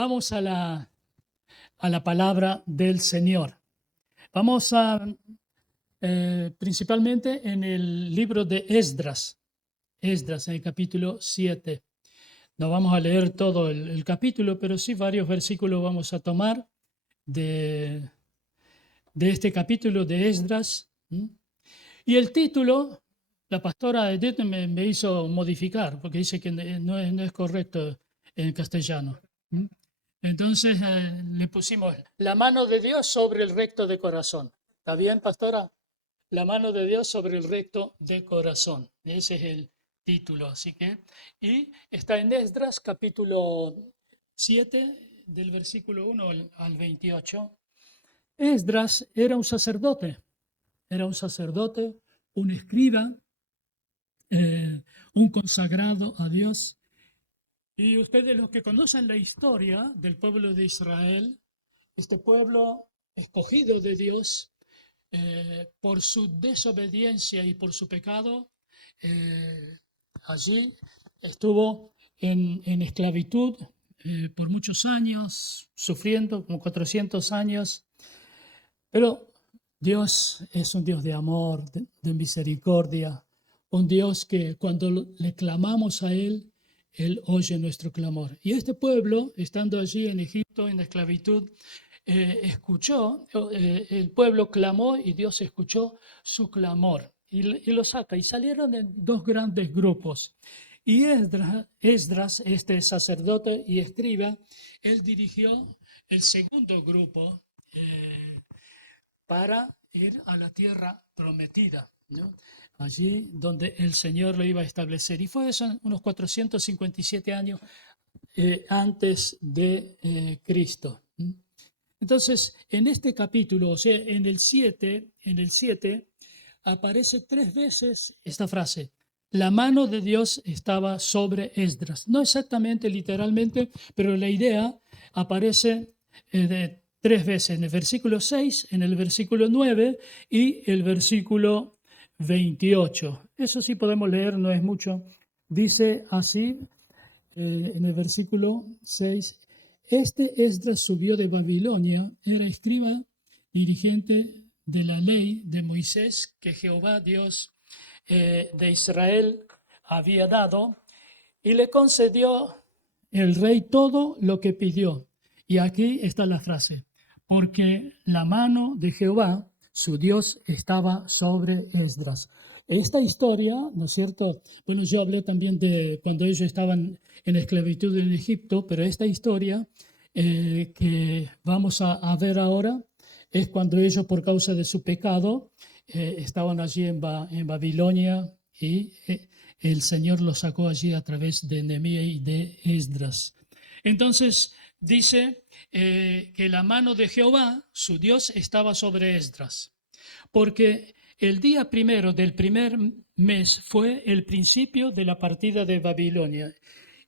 Vamos a la palabra del Señor. Vamos a principalmente en el libro de Esdras, en el capítulo 7. No vamos a leer todo el capítulo, pero sí varios versículos vamos a tomar de este capítulo de Esdras. Y el título, la pastora Edith me hizo modificar, porque dice que no es correcto en castellano. Entonces le pusimos la mano de Dios sobre el recto de corazón. ¿Está bien, pastora? La mano de Dios sobre el recto de corazón. Ese es el título. Así que, y está en Esdras, capítulo 7, del versículo 1 al 28. Esdras era un sacerdote, un escriba, un consagrado a Dios. Y ustedes, los que conocen la historia del pueblo de Israel, este pueblo escogido de Dios, por su desobediencia y por su pecado, allí estuvo en esclavitud por muchos años, sufriendo como 400 años. Pero Dios es un Dios de amor, de misericordia, un Dios que cuando le clamamos a Él oye nuestro clamor. Y este pueblo, estando allí en Egipto, en la esclavitud, escuchó, el pueblo clamó y Dios escuchó su clamor y lo saca. Y salieron en dos grandes grupos. Y Esdras, este sacerdote y escriba, él dirigió el segundo grupo para ir a la tierra prometida, ¿no? Allí donde el Señor lo iba a establecer. Y fue eso unos 457 años antes de Cristo. Entonces, en este capítulo, o sea, en el 7, aparece 3 veces esta frase: la mano de Dios estaba sobre Esdras. No exactamente, literalmente, pero la idea aparece 3 veces, en el versículo 6, en el versículo 9 y el versículo 28. Eso sí podemos leer, no es mucho. Dice así, en el versículo 6, este Esdras subió de Babilonia, era escriba, dirigente de la ley de Moisés que Jehová Dios de Israel había dado, y le concedió el rey todo lo que pidió. Y aquí está la frase: porque la mano de Jehová, su Dios, estaba sobre Esdras. Esta historia, ¿no es cierto? Bueno, yo hablé también de cuando ellos estaban en esclavitud en Egipto, pero esta historia que vamos a ver ahora es cuando ellos, por causa de su pecado, estaban allí en Babilonia y el Señor los sacó allí a través de Nehemías y de Esdras. Entonces dice que la mano de Jehová, su Dios, estaba sobre Esdras, porque el día primero del primer mes fue el principio de la partida de Babilonia.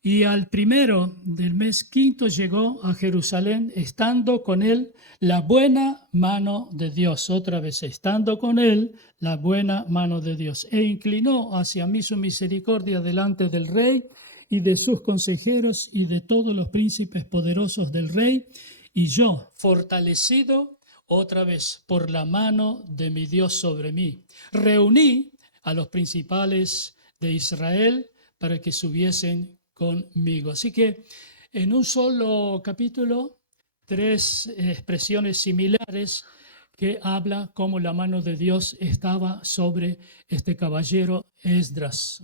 Y al primero del mes quinto llegó a Jerusalén, estando con él la buena mano de Dios. Otra vez, estando con él la buena mano de Dios. E inclinó hacia mí su misericordia delante del rey y de sus consejeros y de todos los príncipes poderosos del rey. Y yo, fortalecido otra vez por la mano de mi Dios sobre mí, reuní a los principales de Israel para que subiesen conmigo. Así que en un solo capítulo, 3 expresiones similares que habla cómo la mano de Dios estaba sobre este caballero Esdras.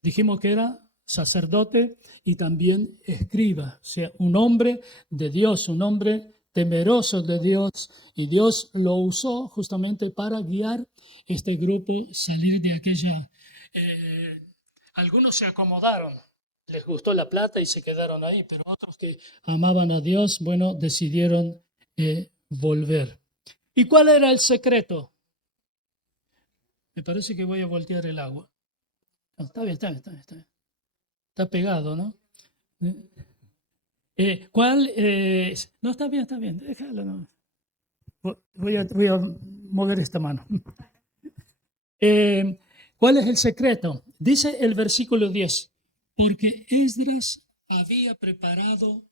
Dijimos que era sacerdote y también escriba, o sea, un hombre de Dios, un hombre temeroso de Dios, y Dios lo usó justamente para guiar este grupo, salir de aquella... algunos se acomodaron, les gustó la plata y se quedaron ahí, pero otros que amaban a Dios, bueno, decidieron volver. ¿Y cuál era el secreto? Me parece que voy a voltear el agua. No, está bien. Está pegado, ¿no? ¿Cuál es? No, está bien, déjalo. No. Voy a mover esta mano. ¿Cuál es el secreto? Dice el versículo 10, porque Esdras había preparado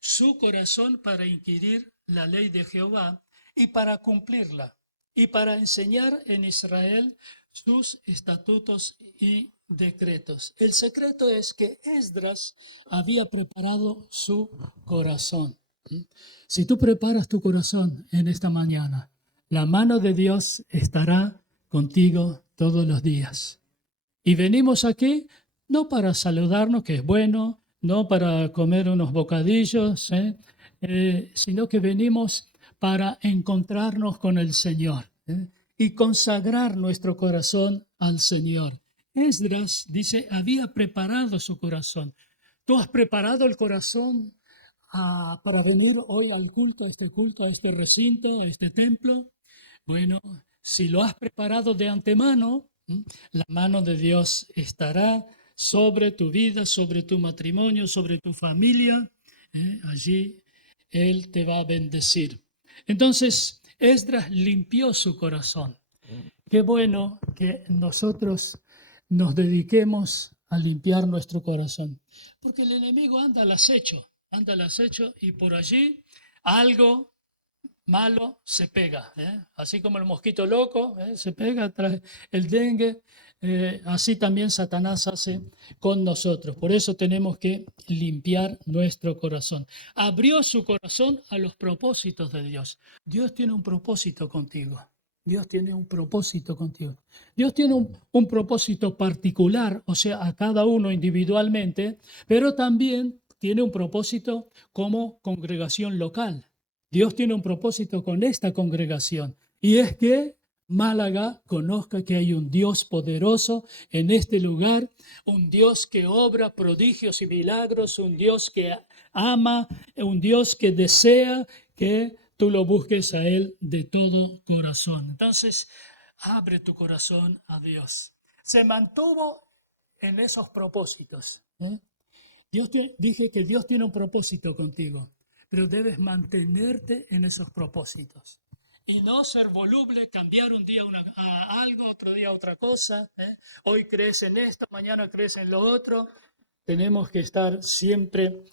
su corazón para inquirir la ley de Jehová y para cumplirla, y para enseñar en Israel sus estatutos y decretos. El secreto es que Esdras había preparado su corazón. Si tú preparas tu corazón en esta mañana, la mano de Dios estará contigo todos los días. Y venimos aquí no para saludarnos, que es bueno, no para comer unos bocadillos, sino que venimos para encontrarnos con el Señor y consagrar nuestro corazón al Señor. Esdras dice, había preparado su corazón. ¿Tú has preparado el corazón para venir hoy al culto, a este recinto, a este templo? Bueno, si lo has preparado de antemano, la mano de Dios estará sobre tu vida, sobre tu matrimonio, sobre tu familia. Allí Él te va a bendecir. Entonces, Esdras limpió su corazón. Qué bueno que nosotros nos dediquemos a limpiar nuestro corazón. Porque el enemigo anda al acecho y por allí algo malo se pega, así como el mosquito loco se pega tras el dengue, así también Satanás hace con nosotros. Por eso tenemos que limpiar nuestro corazón. Abrió su corazón a los propósitos de Dios. Dios tiene un propósito contigo. Dios tiene un propósito contigo. Dios tiene un propósito particular, o sea, a cada uno individualmente, pero también tiene un propósito como congregación local. Dios tiene un propósito con esta congregación y es que Málaga conozca que hay un Dios poderoso en este lugar, un Dios que obra prodigios y milagros, un Dios que ama, un Dios que desea que tú lo busques a Él de todo corazón. Entonces, abre tu corazón a Dios. Se mantuvo en esos propósitos. Dije que Dios tiene un propósito contigo, pero debes mantenerte en esos propósitos y no ser voluble, cambiar un día a algo, otro día a otra cosa. Hoy crees en esto, mañana crees en lo otro. Tenemos que estar siempre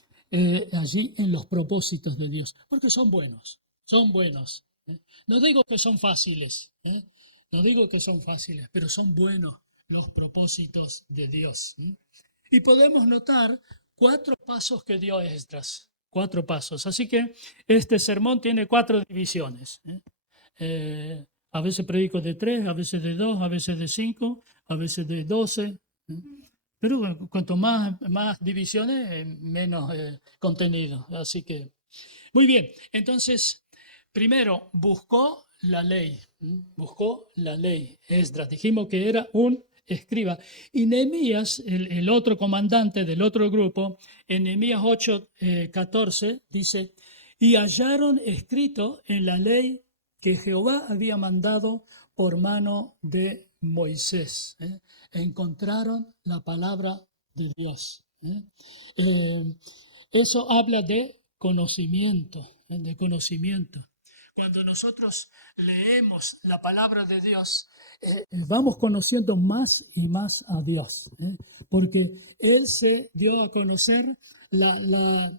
allí en los propósitos de Dios, porque son buenos, son buenos. No digo que son fáciles, no digo que son fáciles, pero son buenos los propósitos de Dios. Y podemos notar 4 pasos que dio Esdras, 4 pasos. Así que este sermón tiene 4 divisiones. A veces predico de 3, a veces de 2, a veces de 5, a veces de 12. Pero cuanto más divisiones, menos contenido. Así que, muy bien. Entonces, primero, buscó la ley. Buscó la ley. Esdras, dijimos que era un escriba. Y Nehemías, el otro comandante del otro grupo, en Nehemías 8:14, dice, y hallaron escrito en la ley que Jehová había mandado por mano de Moisés. Encontraron la palabra de Dios. Eso habla de conocimiento, de conocimiento. Cuando nosotros leemos la palabra de Dios, vamos conociendo más y más a Dios, porque Él se dio a conocer la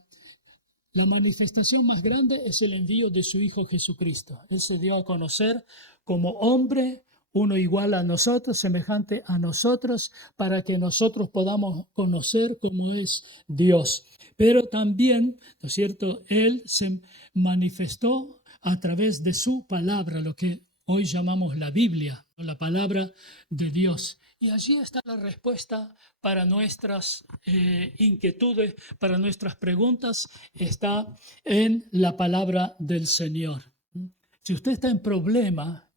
manifestación más grande es el envío de su Hijo Jesucristo. Él se dio a conocer como hombre, uno igual a nosotros, semejante a nosotros, para que nosotros podamos conocer cómo es Dios. Pero también, ¿no es cierto?, Él se manifestó a través de su palabra, lo que hoy llamamos la Biblia, la palabra de Dios. Y allí está la respuesta para nuestras inquietudes, para nuestras preguntas, está en la palabra del Señor. Si usted está en problema,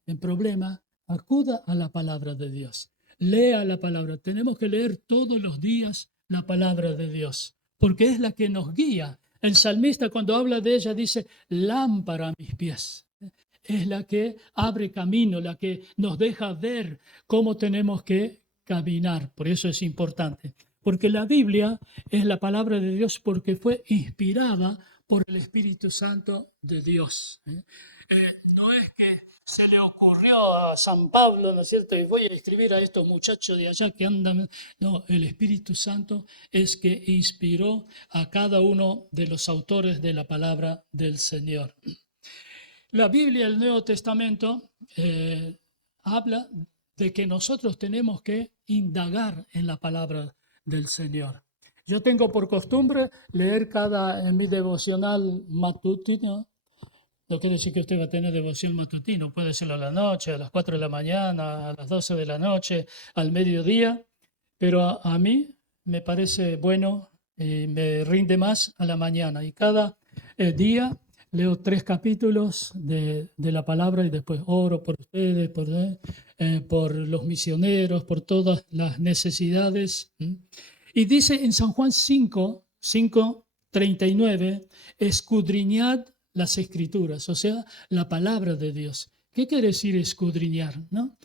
acuda a la palabra de Dios. Lea la palabra. Tenemos que leer todos los días la palabra de Dios, porque es la que nos guía. El salmista, cuando habla de ella, dice, lámpara a mis pies. Es la que abre camino, la que nos deja ver cómo tenemos que caminar. Por eso es importante. Porque la Biblia es la palabra de Dios porque fue inspirada por el Espíritu Santo de Dios. No es que se le ocurrió a San Pablo, ¿no es cierto? Y voy a escribir a estos muchachos de allá que andan. No, el Espíritu Santo es que inspiró a cada uno de los autores de la palabra del Señor. La Biblia, el Nuevo Testamento, habla de que nosotros tenemos que indagar en la palabra del Señor. Yo tengo por costumbre leer en mi devocional matutino. No quiere decir que usted va a tener devoción matutino, puede serlo a la noche, a las 4 de la mañana, a las 12 de la noche, al mediodía, pero a mí me parece bueno y me rinde más a la mañana. Y cada día leo 3 capítulos de la palabra y después oro por ustedes, por los misioneros, por todas las necesidades. Y dice en San Juan 5:39, escudriñad las escrituras, o sea, la palabra de Dios. ¿Qué quiere decir escudriñar? ¿No?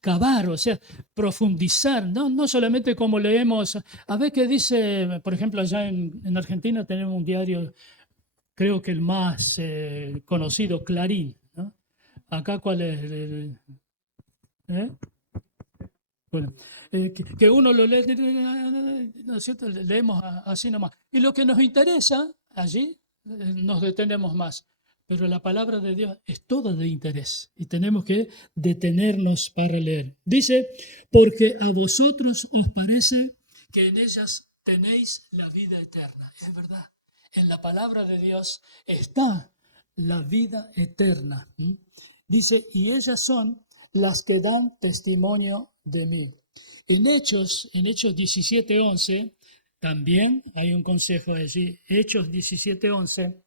Cavar, o sea, profundizar, ¿no? No solamente como leemos, a ver qué dice, por ejemplo, allá en Argentina tenemos un diario, creo que el más conocido, Clarín, ¿no? Acá, ¿cuál es? ¿Eh? Bueno, que uno lo lee, ¿no es cierto? Leemos así nomás. Y lo que nos interesa allí, nos detenemos más. Pero la palabra de Dios es toda de interés y tenemos que detenernos para leer. Dice, porque a vosotros os parece que en ellas tenéis la vida eterna. Es verdad, en la palabra de Dios está la vida eterna. Dice, y ellas son las que dan testimonio de mí. En Hechos 17:11, también hay un consejo allí, Hechos 17:11,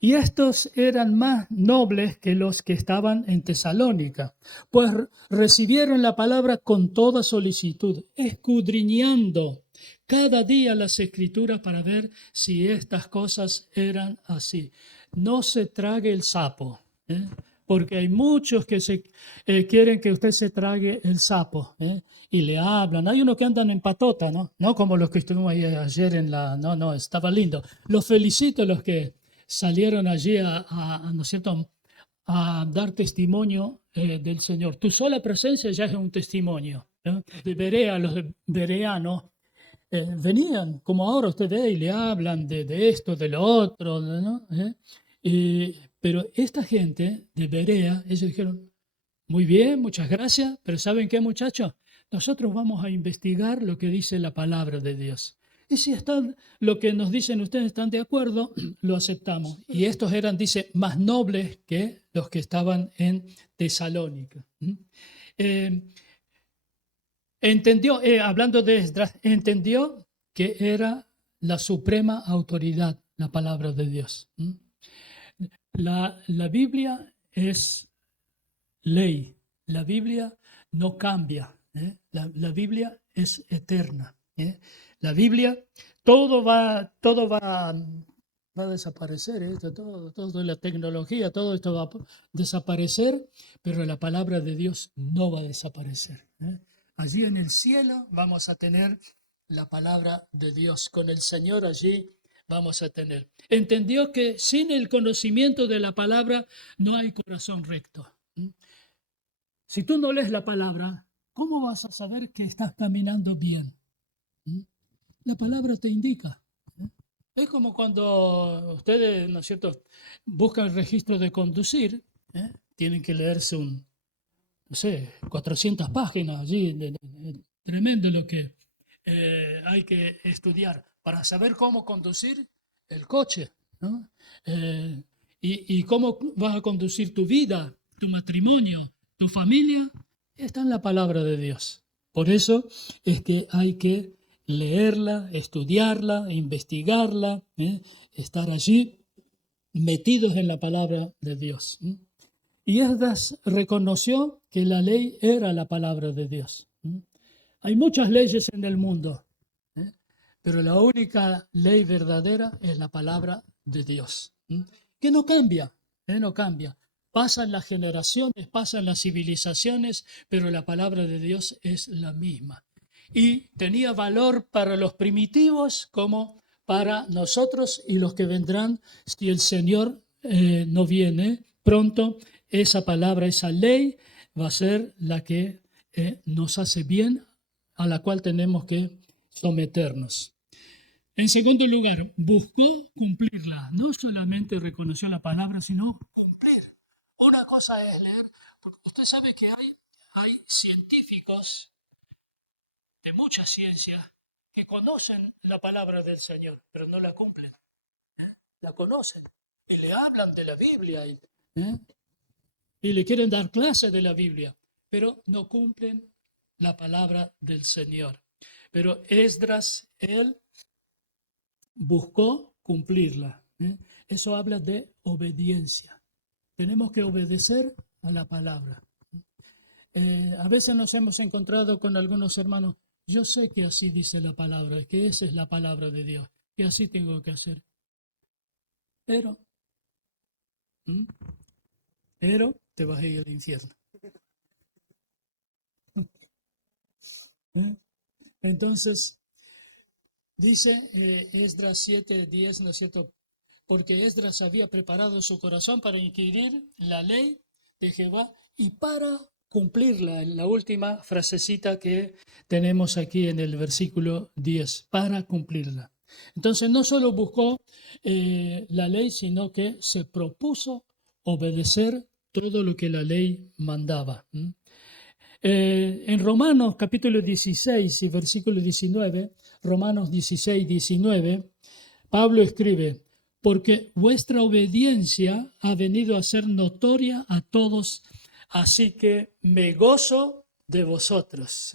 y estos eran más nobles que los que estaban en Tesalónica, pues recibieron la palabra con toda solicitud, escudriñando cada día las escrituras para ver si estas cosas eran así. No se trague el sapo, porque hay muchos que quieren que usted se trague el sapo, y le hablan. Hay unos que andan en patota, ¿no? No como los que estuvimos ahí ayer en la... No, estaba lindo. Los felicito a los que salieron allí ¿no es cierto?, a dar testimonio del Señor. Tu sola presencia ya es un testimonio, ¿no? De Berea, los bereanos venían, como ahora usted ve, y le hablan de esto, de lo otro, ¿no? Pero esta gente de Berea, ellos dijeron, muy bien, muchas gracias, pero ¿saben qué, muchachos? Nosotros vamos a investigar lo que dice la palabra de Dios. Y si están, lo que nos dicen ustedes están de acuerdo, lo aceptamos. Y estos eran, dice, más nobles que los que estaban en Tesalónica. Entendió, hablando de Esdras, entendió que era la suprema autoridad, la palabra de Dios. La Biblia es ley, la Biblia no cambia, la Biblia es eterna. La Biblia, todo va a desaparecer, todo la tecnología, todo esto va a desaparecer, pero la palabra de Dios no va a desaparecer. Allí en el cielo vamos a tener la palabra de Dios, con el Señor allí vamos a tener. Entendió que sin el conocimiento de la palabra no hay corazón recto. Si tú no lees la palabra, ¿cómo vas a saber que estás caminando bien? La palabra te indica. Es como cuando ustedes, ¿no es cierto?, buscan el registro de conducir, tienen que leerse no sé, 400 páginas allí, tremendo lo que hay que estudiar para saber cómo conducir el coche, ¿no? Y cómo vas a conducir tu vida, tu matrimonio, tu familia, está en la palabra de Dios. Por eso es que hay que leerla, estudiarla, investigarla, estar allí metidos en la palabra de Dios. Y Esdras reconoció que la ley era la palabra de Dios. Hay muchas leyes en el mundo, pero la única ley verdadera es la palabra de Dios, que no cambia, no cambia. Pasan las generaciones, pasan las civilizaciones, pero la palabra de Dios es la misma. Y tenía valor para los primitivos como para nosotros y los que vendrán si el Señor no viene pronto esa palabra, esa ley, va a ser la que nos hace bien, a la cual tenemos que someternos. En segundo lugar, buscó cumplirla. No solamente reconoció la palabra, sino cumplir. Una cosa es leer, porque usted sabe que hay científicos de mucha ciencia que conocen la palabra del Señor, pero no la cumplen. La conocen y le hablan de la Biblia y le quieren dar clase de la Biblia, pero no cumplen la palabra del Señor. Pero Esdras, él buscó cumplirla. Eso habla de obediencia. Tenemos que obedecer a la palabra. A veces nos hemos encontrado con algunos hermanos, yo sé que así dice la palabra, que esa es la palabra de Dios, que así tengo que hacer. Pero te vas a ir al infierno. Entonces, dice Esdras 7:10, ¿no es cierto? Porque Esdras había preparado su corazón para inquirir la ley de Jehová y para cumplirla, en la última frasecita que tenemos aquí en el versículo 10, para cumplirla. Entonces no solo buscó la ley, sino que se propuso obedecer todo lo que la ley mandaba. En Romanos capítulo 16 y versículo 19, Romanos 16, 19, Pablo escribe, porque vuestra obediencia ha venido a ser notoria a todos, así que me gozo de vosotros.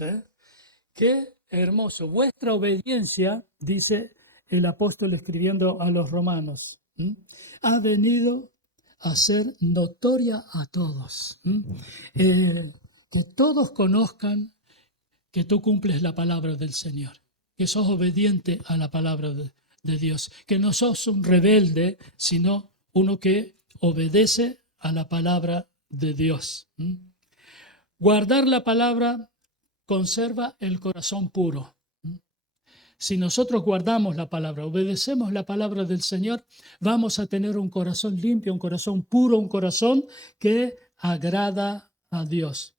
Qué hermoso. Vuestra obediencia, dice el apóstol escribiendo a los romanos, ha venido a ser notoria a todos. Que todos conozcan que tú cumples la palabra del Señor, que sos obediente a la palabra de Dios, que no sos un rebelde, sino uno que obedece a la palabra de Dios. Guardar la palabra conserva el corazón puro. Si nosotros guardamos la palabra, obedecemos la palabra del Señor, vamos a tener un corazón limpio, un corazón puro, un corazón que agrada a Dios.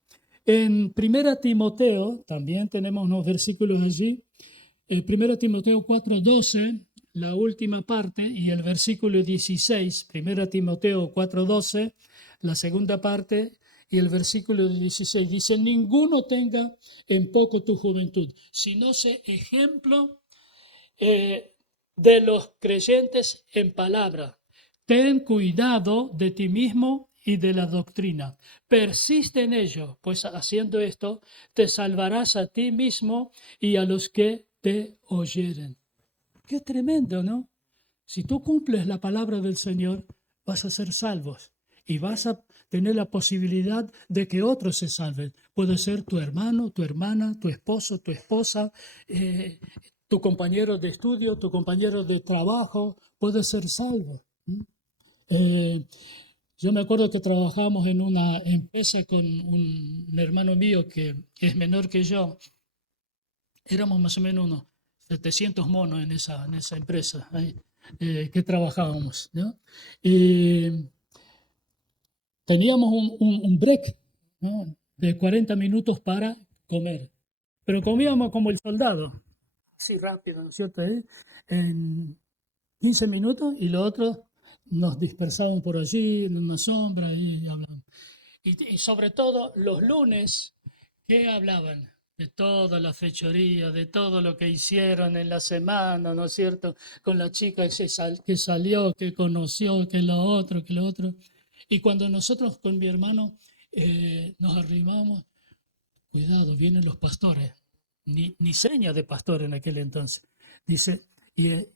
En 1 Timoteo, también tenemos unos versículos allí, en 1 Timoteo 4:12, la última parte, y el versículo 16, 1 Timoteo 4:12, la segunda parte, y el versículo 16, dice, ninguno tenga en poco tu juventud, sino sé ejemplo de los creyentes en palabra. Ten cuidado de ti mismo y de la doctrina. Persiste en ello, pues haciendo esto te salvarás a ti mismo y a los que te oyeren. Qué tremendo, ¿no? Si tú cumples la palabra del Señor, vas a ser salvos y vas a tener la posibilidad de que otros se salven. Puede ser tu hermano, tu hermana, tu esposo, tu esposa, tu compañero de estudio, tu compañero de trabajo, puede ser salvo. Yo me acuerdo que trabajábamos en una empresa con un hermano mío que es menor que yo. Éramos más o menos unos 700 monos en esa empresa que trabajábamos, ¿no? Teníamos un break, ¿no?, de 40 minutos para comer, pero comíamos como el soldado, así rápido, ¿no es cierto? En 15 minutos y los otros nos dispersábamos por allí en una sombra y hablábamos. Y sobre todo los lunes, ¿qué hablaban? De toda la fechoría, de todo lo que hicieron en la semana, ¿no es cierto? Con la chica que salió, que conoció, que lo otro, que lo otro. Y cuando nosotros con mi hermano nos arrimamos, cuidado, vienen los pastores. Ni seña de pastor en aquel entonces. Dice, y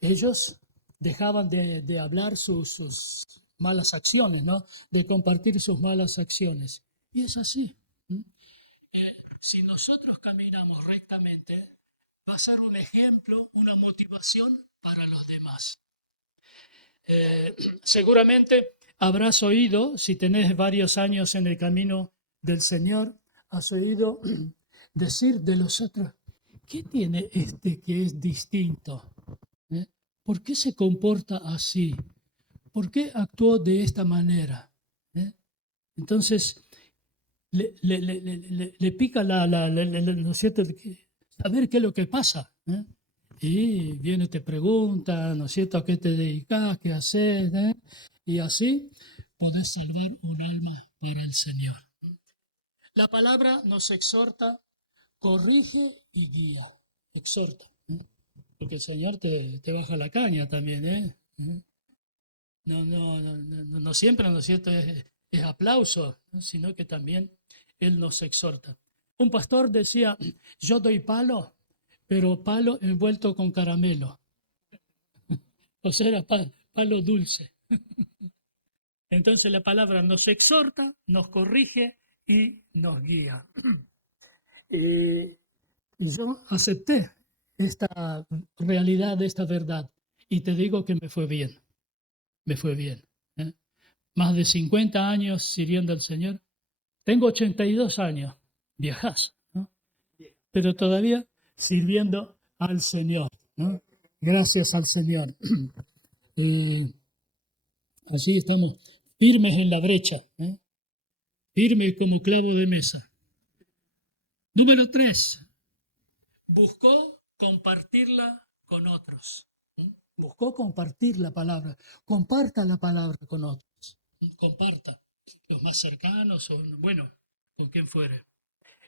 ellos dejaban de hablar sus malas acciones, ¿no? De compartir sus malas acciones. Y es así. Si nosotros caminamos rectamente, va a ser un ejemplo, una motivación para los demás. Seguramente habrás oído, si tenés varios años en el camino del Señor, has oído decir de los otros, ¿qué tiene este que es distinto? ¿Por qué se comporta así? ¿por qué actuó de esta manera? ¿Eh? Entonces, le pica ¿no es cierto? Saber qué es lo que pasa. ¿Eh? Y viene, te pregunta, ¿no es cierto?, a qué te dedicas, qué haces, ¿eh? Y así podés salvar un alma para el Señor. La palabra nos exhorta, corrige y guía. Exhorta. ¿Eh? Porque el Señor te baja la caña también, ¿eh? ¿Eh? No siempre, ¿no es cierto?, es aplauso, ¿no? Sino que también Él nos exhorta. Un pastor decía, yo doy palo, pero palo envuelto con caramelo. O sea, era palo dulce. Entonces la palabra nos exhorta, nos corrige y nos guía. Yo acepté esta realidad, esta verdad, y te digo que me fue bien. ¿Eh? Más de 50 años sirviendo al Señor. Tengo 82 años, viejas, ¿no? Pero todavía sirviendo al Señor, ¿no? Gracias al Señor. Eh, Así estamos firmes en la brecha, ¿eh? Firmes como clavo de mesa. Número 3, buscó compartirla con otros. ¿Eh? Buscó compartir la palabra. Comparta la palabra con otros. Comparta. Los más cercanos, o, bueno, con quien fuere.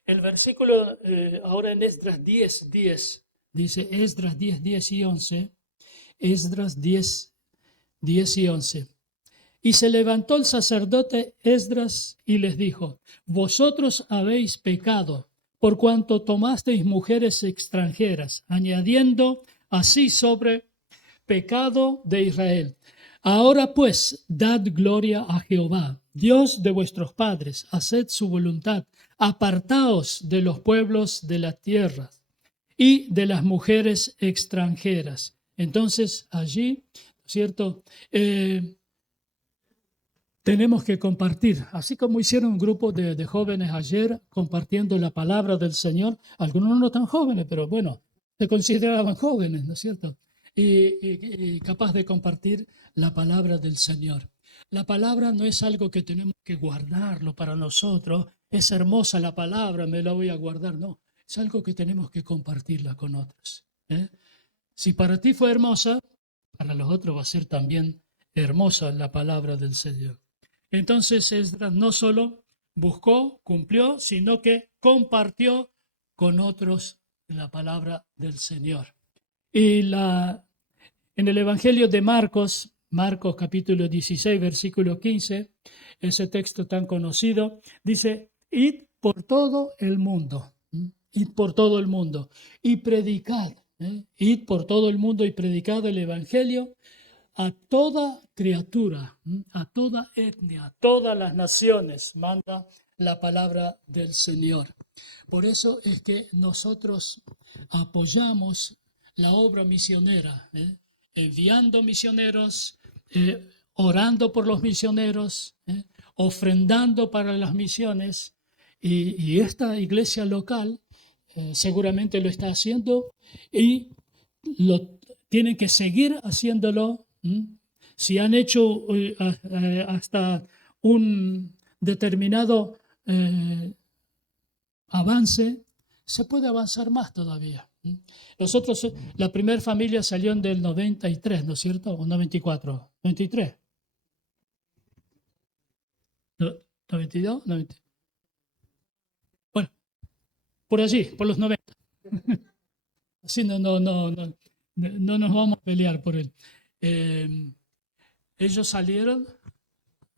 El versículo ahora en Esdras 10:10, dice Esdras 10:10 y 11. Esdras 10:10 y 11. Y se levantó el sacerdote Esdras y les dijo, vosotros habéis pecado por cuanto tomasteis mujeres extranjeras, añadiendo así sobre pecado de Israel. Ahora pues, dad gloria a Jehová, Dios de vuestros padres, haced su voluntad, apartaos de los pueblos de la tierra y de las mujeres extranjeras. Entonces allí, ¿cierto? Tenemos que compartir, así como hicieron un grupo de jóvenes ayer compartiendo la palabra del Señor, algunos no tan jóvenes, pero bueno, se consideraban jóvenes, ¿no es cierto? Y capaz de compartir la palabra del Señor. La palabra no es algo que tenemos que guardarlo para nosotros, es hermosa la palabra, me la voy a guardar, no, es algo que tenemos que compartirla con otros. ¿Eh? Si para ti fue hermosa, para los otros va a ser también hermosa la palabra del Señor. Entonces Esdras no solo buscó, cumplió, sino que compartió con otros la palabra del Señor. Y en el Evangelio de Marcos, Marcos capítulo 16, versículo 15, ese texto tan conocido, dice, id por todo el mundo, id por todo el mundo y predicad, id por todo el mundo y predicad el Evangelio a toda criatura, a toda etnia, a todas las naciones, manda la palabra del Señor. Por eso es que nosotros apoyamos la obra misionera, enviando misioneros, orando por los misioneros, ofrendando para las misiones, y esta iglesia local seguramente lo está haciendo y lo tienen que seguir haciéndolo. Si han hecho hasta un determinado avance, se puede avanzar más todavía. Nosotros, la primera familia salió del 93, ¿no es cierto? ¿O 94? ¿93? ¿92? 90. Bueno, por allí, por los 90. Así no nos vamos a pelear por él. Ellos salieron,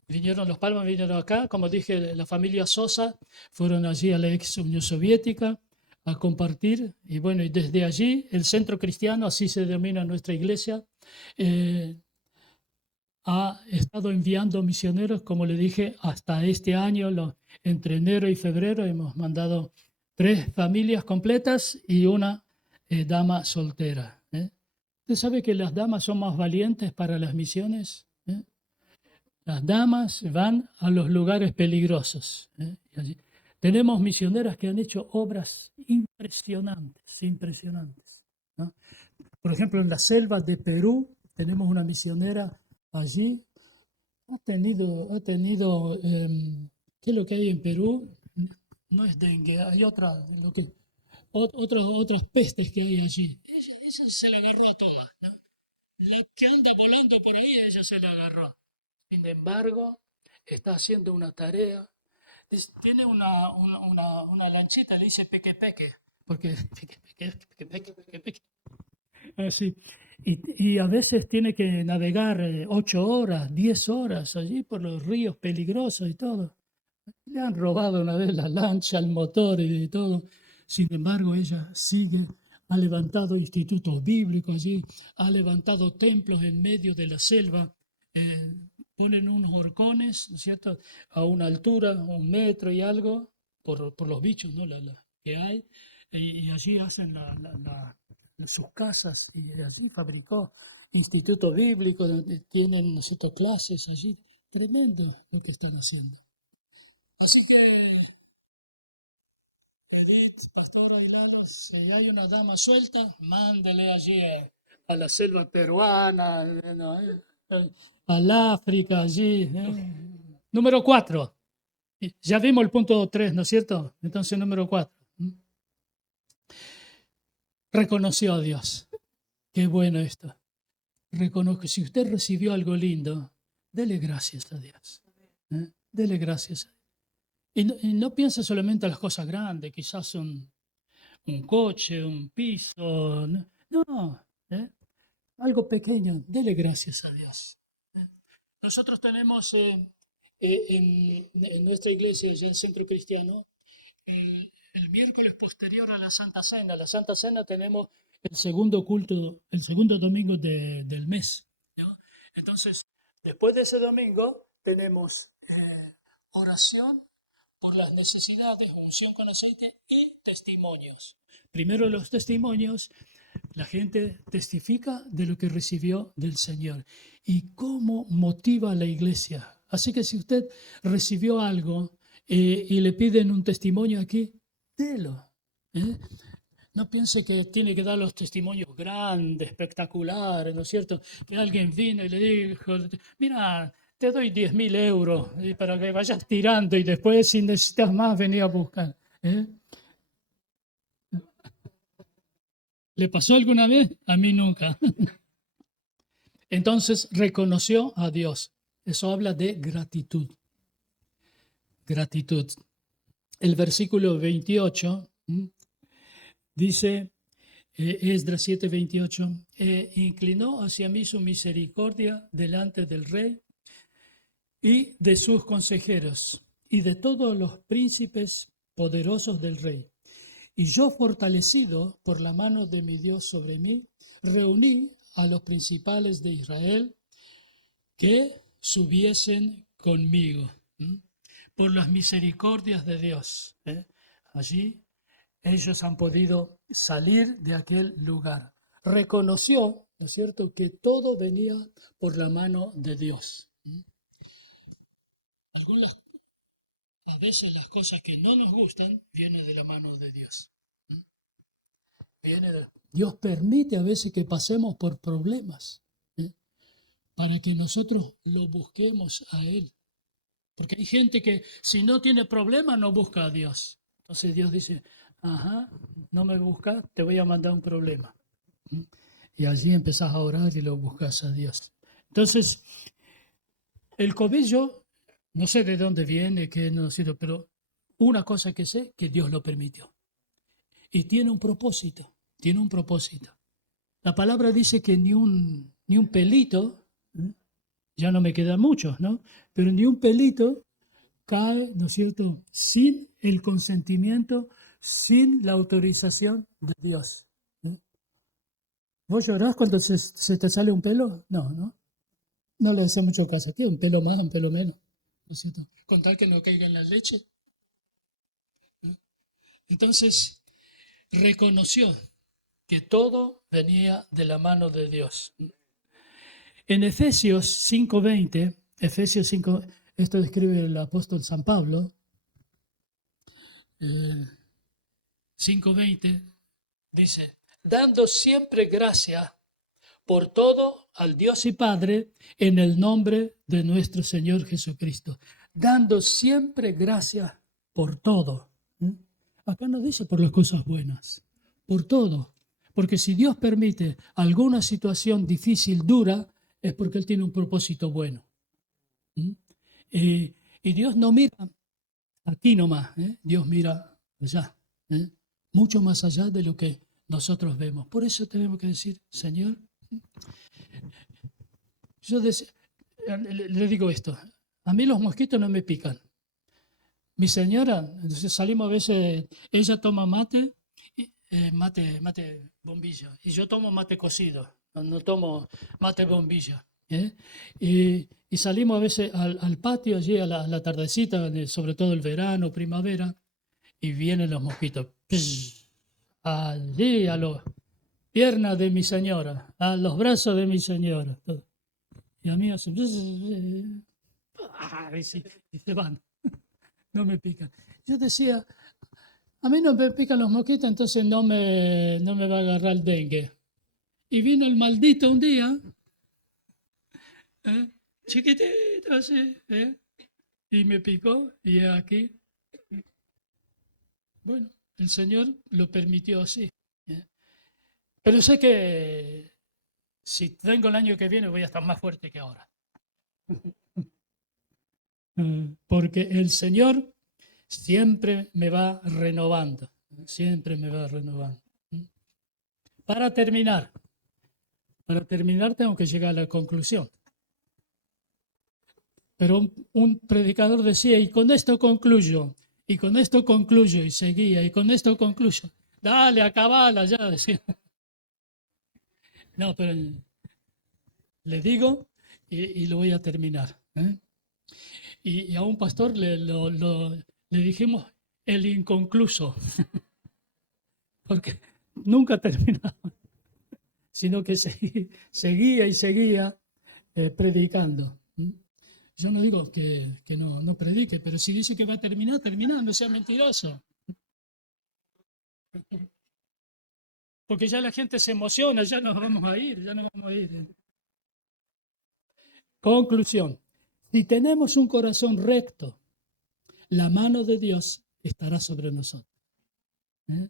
vinieron los Palmas, vinieron acá, como dije, la familia Sosa fueron allí a la ex Unión Soviética a compartir, y bueno, y desde allí el Centro Cristiano, así se denomina nuestra iglesia, ha estado enviando misioneros, como le dije, hasta este año, entre enero y febrero, hemos mandado 3 familias completas y una dama soltera. ¿Usted sabe que las damas son más valientes para las misiones? Las damas van a los lugares peligrosos. Tenemos misioneras que han hecho obras impresionantes, impresionantes, ¿no? Por ejemplo, en las selvas de Perú tenemos una misionera allí ¿qué es lo que hay en Perú? No es dengue, hay otras pestes que hay allí. Ella se la agarró a todas, ¿no? La que anda volando por ahí, ella se la agarró. Sin embargo, está haciendo una tarea. Tiene una lanchita, le dice peque peque, porque peque peque, peque peque, peque peque. Así. Y a veces tiene que navegar 8 horas, 10 horas allí por los ríos peligrosos y todo. Le han robado una vez la lancha, el motor y todo. Sin embargo, ella sigue, ha levantado institutos bíblicos allí, ha levantado templos en medio de la selva. eh, Ponen unos horcones, ¿no es cierto?, a una altura, 1 metro y algo, por los bichos, ¿no?, que hay, y allí hacen sus casas, y allí fabricó institutos bíblicos donde tienen, ¿no es cierto?, clases allí. Tremendo lo que están haciendo. Así que, Edith, Pastor Aguilar, si hay una dama suelta, mándele allí a la selva peruana, ¿no? Al África, allí. Número 4. Ya vimos el punto 3, ¿no es cierto? Entonces, número 4. Reconoció a Dios. Qué bueno esto. Reconozco, si usted recibió algo lindo, dele gracias a Dios. Dele gracias. Y no piense solamente en las cosas grandes, quizás un coche, un piso. No, no, algo pequeño, dele gracias a Dios. Nosotros tenemos en nuestra iglesia, ya el Centro Cristiano, el miércoles posterior a la Santa Cena tenemos el segundo culto, el segundo domingo del mes, ¿no? Entonces, después de ese domingo tenemos oración por las necesidades, unción con aceite y testimonios. Primero los testimonios, la gente testifica de lo que recibió del Señor y cómo motiva a la iglesia. Así que si usted recibió algo y le piden un testimonio aquí, délo. ¿eh? No piense que tiene que dar los testimonios grandes, espectaculares, ¿no es cierto? Que alguien vino y le dijo, mira, te doy 10.000 euros para que vayas tirando y después si necesitas más, vení a buscar. ¿eh? ¿Le pasó alguna vez? A mí nunca. Entonces reconoció a Dios. Eso habla de gratitud. Gratitud. El versículo 28 dice, Esdras 7:28, inclinó hacia mí su misericordia delante del rey y de sus consejeros y de todos los príncipes poderosos del rey. Y yo, fortalecido por la mano de mi Dios sobre mí, reuní a los principales de Israel que subiesen conmigo, por las misericordias de Dios. Allí ellos han podido salir de aquel lugar. Reconoció, ¿no es cierto?, que todo venía por la mano de Dios. Algunas, a veces las cosas que no nos gustan vienen de la mano de Dios. Dios permite a veces que pasemos por problemas para que nosotros lo busquemos a Él. Porque hay gente que si no tiene problema no busca a Dios. Entonces Dios dice, ajá, no me buscas, te voy a mandar un problema. Y allí empezás a orar y lo buscas a Dios. Entonces, el cobillo, no sé de dónde viene, que no sé, pero una cosa que sé, que Dios lo permitió. Y tiene un propósito, tiene un propósito. La palabra dice que ni un pelito, ya no me quedan muchos, ¿no? Pero ni un pelito cae, ¿no es cierto?, sin el consentimiento, sin la autorización de Dios. ¿Vos llorás cuando se te sale un pelo? No, ¿no? No le hace mucho caso. ¿Qué? Un pelo más, un pelo menos. ¿No es cierto? Con tal que no caiga en la leche. Entonces, reconoció que todo venía de la mano de Dios. En Efesios 5:20, Efesios 5, esto describe el apóstol San Pablo, 5:20, dice, dando siempre gracia por todo al Dios y Padre en el nombre de nuestro Señor Jesucristo, dando siempre gracias por todo. ¿Mm? Acá no dice por las cosas buenas, por todo. Porque si Dios permite alguna situación difícil, dura, es porque Él tiene un propósito bueno. ¿Mm? Y Dios no mira aquí nomás, ¿eh? Dios mira allá, ¿eh? Mucho más allá de lo que nosotros vemos. Por eso tenemos que decir, Señor, yo le digo esto, a mí los mosquitos no me pican. Mi señora, entonces salimos a veces, ella toma mate, mate bombilla, y yo tomo mate cocido, no tomo mate bombilla. ¿Eh? Y salimos a veces al patio, allí a la tardecita, sobre todo el verano, primavera, y vienen los mosquitos. Psh, allí a las piernas de mi señora, a los brazos de mi señora. Todo. Y a mí hacen... y se van, no me pican. Yo decía, a mí no me pican los mosquitos, entonces no me va a agarrar el dengue. Y vino el maldito un día, ¿eh? Chiquitito así, ¿eh? Y me picó, y aquí, bueno, el Señor lo permitió así. ¿Eh? Pero sé que si tengo el año que viene voy a estar más fuerte que ahora. Porque el Señor siempre me va renovando, siempre me va renovando. Para terminar, tengo que llegar a la conclusión. Pero un predicador decía, y con esto concluyo, y con esto concluyo, y seguía, y con esto concluyo. Dale, acabala ya, decía. No, pero le digo y lo voy a terminar. ¿Eh? Y a un pastor le dijimos el inconcluso, porque nunca terminaba, sino que seguía y seguía predicando. Yo no digo que no predique, pero si dice que va a terminar, termina, no sea mentiroso. Porque ya la gente se emociona, ya nos vamos a ir, ya nos vamos a ir. Conclusión. Si tenemos un corazón recto, la mano de Dios estará sobre nosotros. ¿Eh?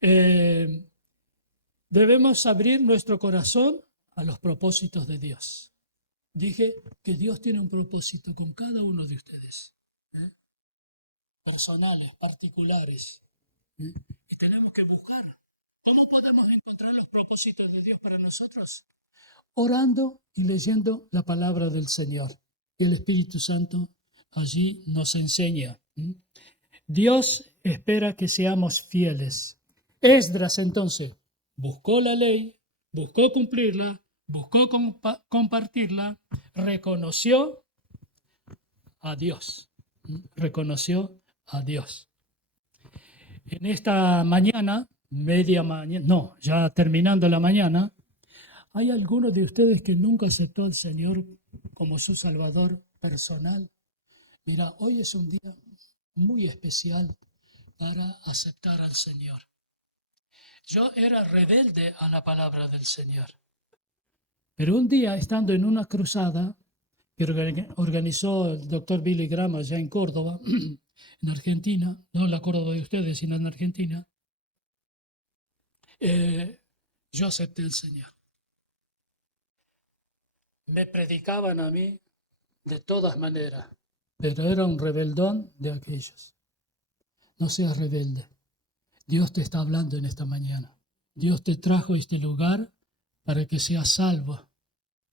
Eh, debemos abrir nuestro corazón a los propósitos de Dios. Dije que Dios tiene un propósito con cada uno de ustedes, ¿eh? Personales, particulares. ¿Eh? Y tenemos que buscar. ¿Cómo podemos encontrar los propósitos de Dios para nosotros? Orando y leyendo la palabra del Señor. Y el Espíritu Santo allí nos enseña. Dios espera que seamos fieles. Esdras entonces buscó la ley, buscó cumplirla, buscó compartirla, reconoció a Dios. Reconoció a Dios. En esta mañana, media mañana, no, ya terminando la mañana, ¿hay alguno de ustedes que nunca aceptó al Señor como su Salvador personal? Mira, hoy es un día muy especial para aceptar al Señor. Yo era rebelde a la palabra del Señor. Pero un día, estando en una cruzada que organizó el doctor Billy Graham allá en Córdoba, en Argentina, no en la Córdoba de ustedes, sino en Argentina, yo acepté al Señor. Me predicaban a mí de todas maneras, pero era un rebeldón de aquellos. No seas rebelde. Dios te está hablando en esta mañana. Dios te trajo a este lugar para que seas salvo,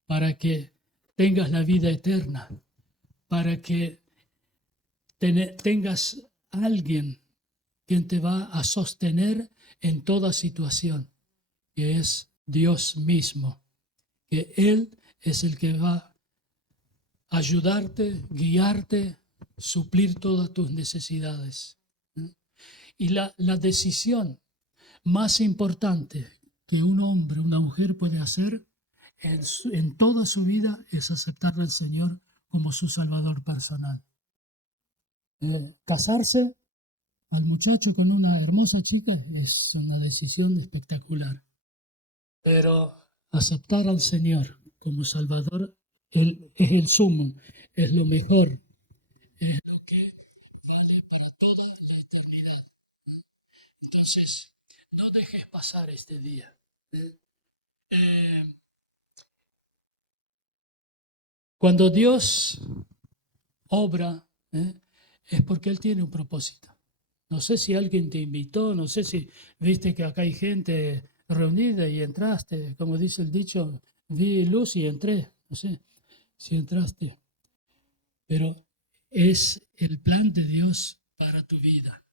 para que tengas la vida eterna, para que tengas alguien quien te va a sostener en toda situación, que es Dios mismo, que Él es el que va a ayudarte, guiarte, suplir todas tus necesidades. Y la decisión más importante que un hombre, una mujer puede hacer en toda su vida es aceptar al Señor como su Salvador personal. Casarse al muchacho con una hermosa chica es una decisión espectacular. Pero Aceptar al Señor como Salvador es el sumo, es lo mejor, es lo que vale para toda la eternidad. Entonces, no dejes pasar este día. Cuando Dios obra, es porque Él tiene un propósito. No sé si alguien te invitó, no sé si viste que acá hay gente reunida y entraste, como dice el dicho, vi luz y entré, no sé si entraste, pero es el plan de Dios para tu vida.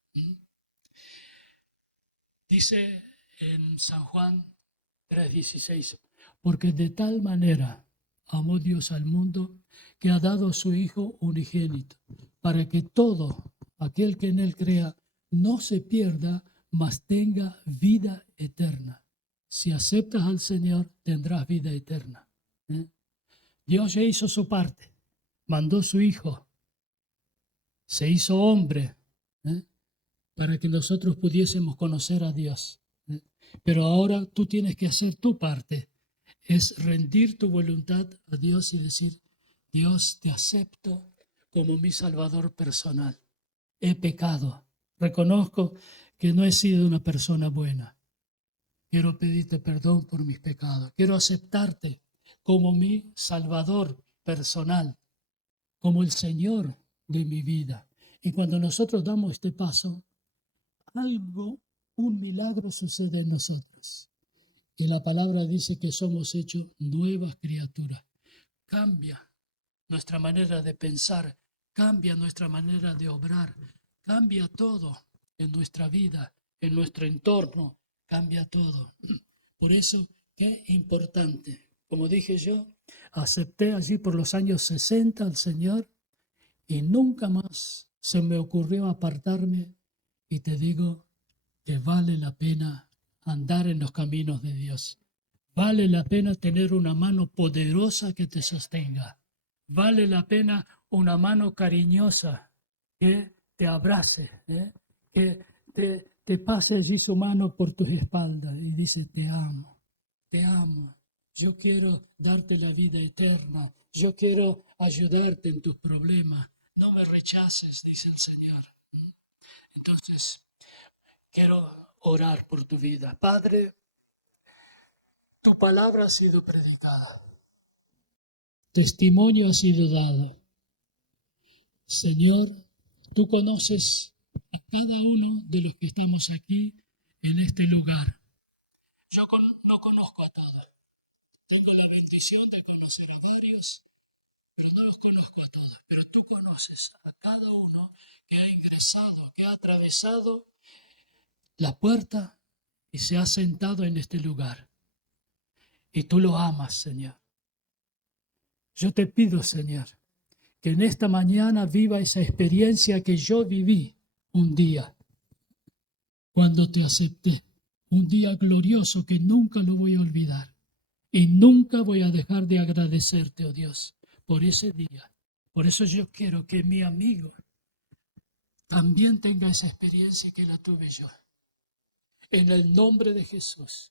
Dice en San Juan 3:16, porque de tal manera amó Dios al mundo que ha dado a su Hijo unigénito, para que todo aquel que en él crea no se pierda, mas tenga vida eterna. Si aceptas al Señor, tendrás vida eterna. Dios ya hizo su parte, mandó su Hijo, se hizo hombre, ¿eh? para que nosotros pudiésemos conocer a Dios. Pero ahora tú tienes que hacer tu parte, es rendir tu voluntad a Dios y decir, Dios, te acepto como mi Salvador personal. He pecado, reconozco que no he sido una persona buena. Quiero pedirte perdón por mis pecados. Quiero aceptarte como mi Salvador personal, como el Señor de mi vida. Y cuando nosotros damos este paso, un milagro sucede en nosotros. Y la palabra dice que somos hechos nuevas criaturas. Cambia nuestra manera de pensar, cambia nuestra manera de obrar, cambia todo en nuestra vida, en nuestro entorno, cambia todo. Por eso, qué importante. Como dije yo, acepté allí por los años 60 al Señor y nunca más se me ocurrió apartarme, y te digo que vale la pena andar en los caminos de Dios. Vale la pena tener una mano poderosa que te sostenga. Vale la pena una mano cariñosa que te abrace, que te pase allí su mano por tus espaldas y dice, te amo, yo quiero darte la vida eterna, yo quiero ayudarte en tus problemas, no me rechaces, dice el Señor. Entonces, quiero orar por tu vida. Padre, tu palabra ha sido predicada. Testimonio ha sido dado. Señor, tú conoces a cada uno de los que estamos aquí en este lugar. Yo no conozco a todos. Tengo la bendición de conocer a varios, pero no los conozco a todos. Pero tú conoces a cada uno que ha ingresado, que ha atravesado la puerta y se ha sentado en este lugar. Y tú lo amas, Señor. Yo te pido, Señor, que en esta mañana viva esa experiencia que yo viví un día, cuando te acepté. Un día glorioso que nunca lo voy a olvidar. Y nunca voy a dejar de agradecerte, oh Dios, por ese día. Por eso yo quiero que mi amigo también tenga esa experiencia que la tuve yo. En el nombre de Jesús,